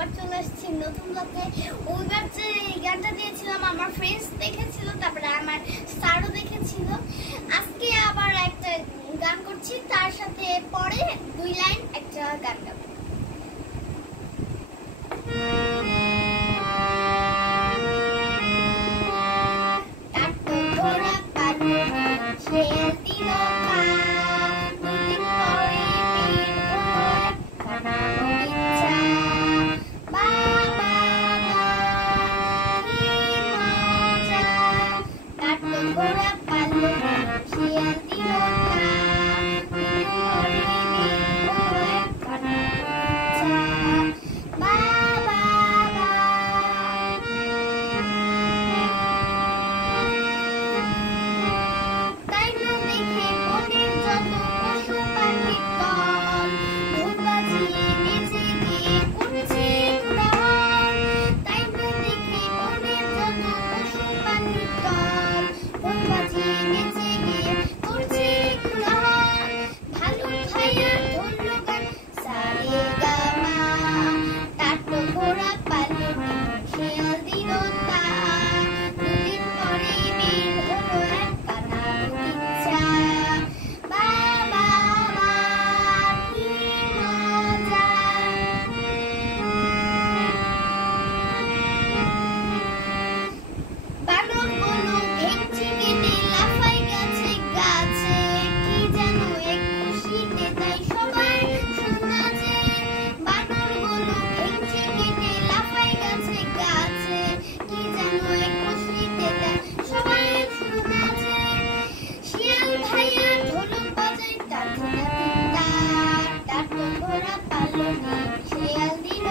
আবার চলে আসছি নতুন ব্লগে। ওইবার যে গানটা দিয়েছিলাম আমার ফ্রেন্ডস দেখেছিল, তারপরে আমার স্যারও দেখেছিল। আজকে আবার একটা গান করছি, তার সাথে পরে 2 লাইন একটা গান গাবো। শিয়াল দিল